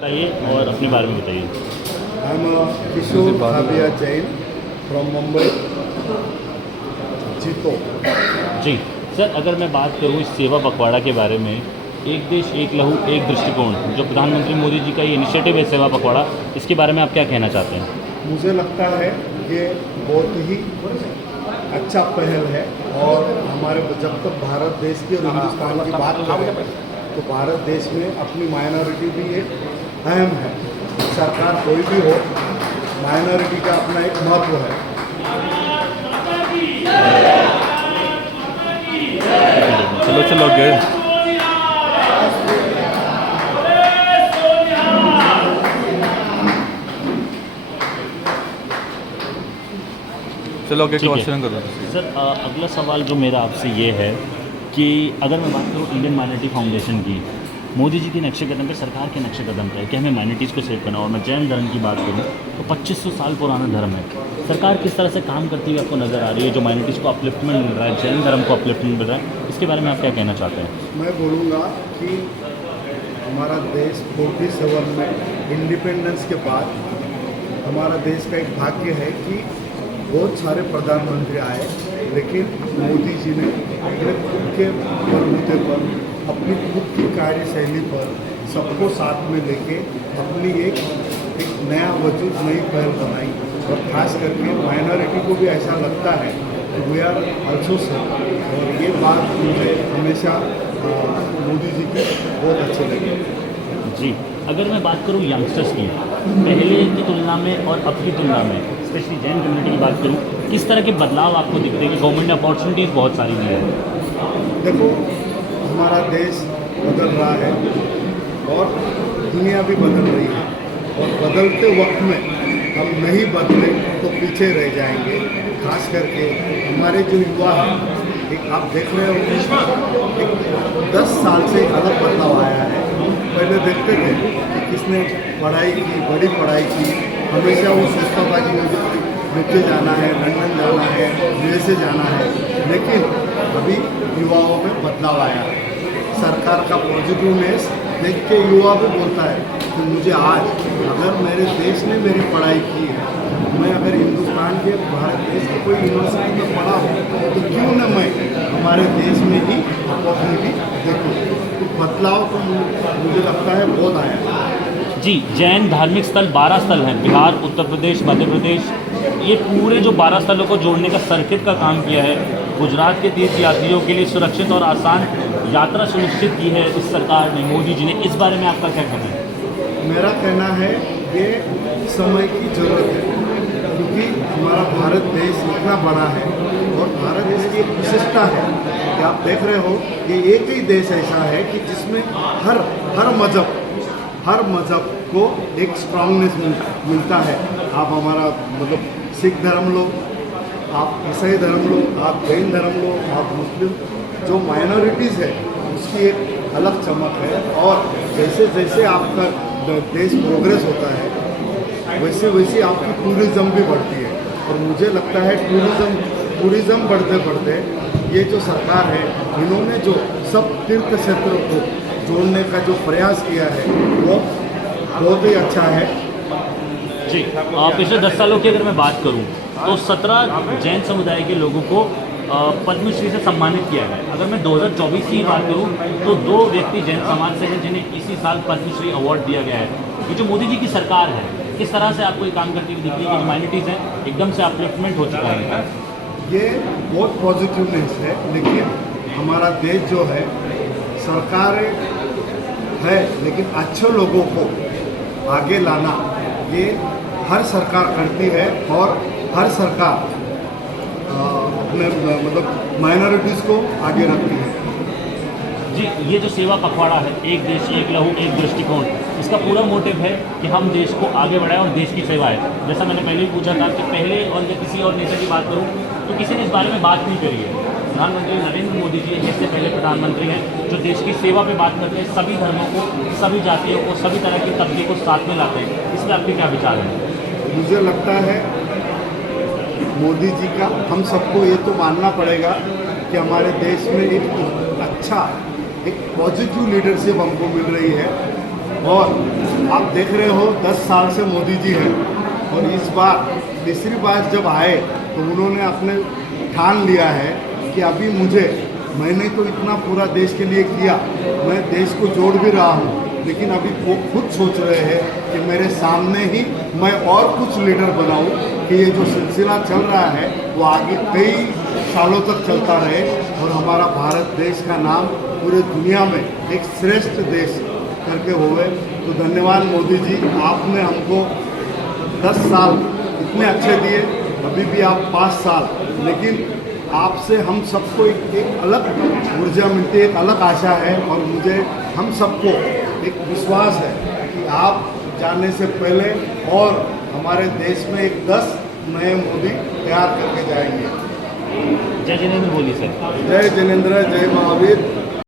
बताइए और अपने बारे में बताइए। I'm Kishore Bhavia Jain from Mumbai, जीतो। जी सर, अगर मैं बात करूँ इस सेवा पखवाड़ा के बारे में, एक देश एक लहू एक दृष्टिकोण जो प्रधानमंत्री मोदी जी का ये इनिशिएटिव है सेवा पखवाड़ा, इसके बारे में आप क्या कहना चाहते हैं? मुझे लगता है ये बहुत ही अच्छा पहल है और हमारे जब तक भारत देश की और हिंदुस्तान की बात करें तो भारत देश में अपनी माइनॉरिटी भी एक अहम है। सरकार कोई भी हो, माइनॉरिटी का अपना एक महत्व है। चलो चलो गए। चलो आगे ठीक है क्वेश्चन करो। सर, अगला सवाल जो मेरा आपसे ये है कि अगर मैं बात करूँ इंडियन माइनॉरिटी फाउंडेशन की, मोदी जी के नक्शे कदम पे, सरकार के नक्शे कदम पे है कि हमें माइनॉरिटीज़ को सेव करना। और मैं जैन धर्म की बात करूँ तो 2500 साल पुराना धर्म है। सरकार किस तरह से काम करती हुई आपको नज़र आ रही है? जो माइनॉरिटीज़ को अपलिफ्टमेंट मिल रहा है, जैन धर्म को अपलिफ्टमेंट मिल रहा है, इसके बारे में आप क्या कहना चाहते हैं? मैं बोलूँगा कि हमारा देश 47 में इंडिपेंडेंस के बाद हमारा देश का एक भाग्य है कि बहुत सारे प्रधानमंत्री आए, लेकिन मोदी जी ने अपने खुद के बलबूते पर, अपनी खुद की कार्यशैली पर सबको साथ में लेके अपनी एक नया वजूद, नई पहल बनाई। और ख़ास करके माइनॉरिटी को भी ऐसा लगता है कि वी आर ऑल्सो सेफ। और ये बात मुझे हमेशा मोदी जी की बहुत अच्छी लगी। जी, अगर मैं बात करूँ यंगस्टर्स की, पहले की तुलना में और अब की तुलना में, स्पेशली जैन कम्युनिटी की बात करूँ, किस तरह के बदलाव आपको दिखते हैं कि गवर्नमेंट ने अपॉर्चुनिटीज़ बहुत सारी दी है? देखो, हमारा देश बदल रहा है और दुनिया भी बदल रही है, और बदलते वक्त में हम नहीं बदले तो पीछे रह जाएंगे। खास करके हमारे जो युवा हैं, एक आप देख रहे हो एक 10 साल से अलग बदलाव आया है। पहले देखते थे कि किसने पढ़ाई की, बड़ी पढ़ाई की, हमेशा वो सोचता था कि मुझे यूके जाना है, लंदन जाना है, यूएसए जाना है। लेकिन अभी युवाओं में बदलाव आया है। सरकार का पॉजिटिवनेस देख के युवा भी बोलता है कि मुझे आज, अगर मेरे देश ने मेरी पढ़ाई की है, मैं अगर हिंदुस्तान के, भारत देश की कोई यूनिवर्सिटी में पढ़ा हूँ, तो क्यों न मैं हमारे देश में ही अपॉर्चुनिटी देखूँ। तो बदलाव तो मुझे लगता है बहुत आया है। जी, जैन धार्मिक स्थल 12 स्थल हैं, बिहार, उत्तर प्रदेश, मध्य प्रदेश, ये पूरे जो 12 स्थलों को जोड़ने का सर्किट का काम किया है। गुजरात के तीर्थ यात्रियों के लिए सुरक्षित और आसान यात्रा सुनिश्चित की है इस सरकार ने, मोदी जी ने। इस बारे में आपका क्या कहना है? मेरा कहना है ये समय की ज़रूरत है, क्योंकि हमारा भारत देश इतना बड़ा है और भारत देश की एक विशेषता है कि आप देख रहे हो कि एक ही देश ऐसा है कि जिसमें हर मज़हब को एक स्ट्रांगनेस मिलता है। आप हमारा मतलब सिख धर्म लो, आप ईसाई धर्म लो, आप जैन धर्म लो, आप मुस्लिम, जो माइनॉरिटीज़ है उसकी एक अलग चमक है। और जैसे जैसे आपका देश प्रोग्रेस होता है, वैसे वैसे आपकी टूरिज़्म भी बढ़ती है। और मुझे लगता है टूरिज़्म बढ़ते बढ़ते ये जो सरकार है, इन्होंने जो सब तीर्थ क्षेत्रों को जोड़ने का जो प्रयास किया है वो बहुत ही अच्छा है। जी, पिछले 10 सालों की अगर मैं बात करूं तो 17 जैन समुदाय के लोगों को पद्मश्री से सम्मानित किया गया है। अगर मैं 2024 की बात करूं तो 2 व्यक्ति जैन समाज से हैं जिन्हें इसी साल पद्मश्री अवार्ड दिया गया है। ये जो मोदी जी की सरकार है, किस तरह से आपको ये काम करती हुई दिख रही है कि जो माइनॉरिटीज़ हैं एकदम से अपलिफ्टमेंट हो चुका है? ये बहुत पॉजिटिवनेस है, लेकिन हमारा देश जो है, सरकार है, लेकिन अच्छे लोगों को आगे लाना ये हर सरकार करती है। और हर सरकार अपने मतलब माइनॉरिटीज़ को आगे रखती है। जी, ये जो सेवा पखवाड़ा है, एक देश एक लहू एक दृष्टिकोण, इसका पूरा मोटिव है कि हम देश को आगे बढ़ाएं और देश की सेवा है। जैसा मैंने पहले ही पूछा था कि पहले और या किसी और नेता की बात करूं तो किसी ने इस बारे में बात नहीं करी है। प्रधानमंत्री नरेंद्र मोदी जी इससे पहले प्रधानमंत्री हैं जो देश की सेवा पे बात करते हैं, सभी धर्मों को, सभी जातियों को, सभी तरह के तबके को साथ में लाते हैं। इस पर आपके क्या विचार हैं? मुझे लगता है मोदी जी का, हम सबको ये तो मानना पड़ेगा कि हमारे देश में एक अच्छा, एक पॉजिटिव लीडरशिप हमको मिल रही है। और आप देख रहे हो 10 साल से मोदी जी हैं और इस बार तीसरी बार जब आए तो उन्होंने अपने ठान लिया है कि अभी मैंने तो इतना पूरा देश के लिए किया, मैं देश को जोड़ भी रहा हूँ, लेकिन अभी वो खुद सोच रहे हैं कि मेरे सामने ही मैं और कुछ लीडर बनाऊँ कि ये जो सिलसिला चल रहा है वो आगे कई सालों तक चलता रहे और हमारा भारत देश का नाम पूरे दुनिया में एक श्रेष्ठ देश करके होवे। तो धन्यवाद मोदी जी, आपने हमको 10 साल इतने अच्छे दिए, अभी भी आप 5 साल, लेकिन आपसे हम सबको एक अलग ऊर्जा मिलती है, एक अलग आशा है और हम सबको एक विश्वास है कि आप जाने से पहले और हमारे देश में एक 10 नए मोदी तैयार करके जाएंगे। जय जिनेंद्र बोलिए सर। जय जिनेंद्र, जय महावीर।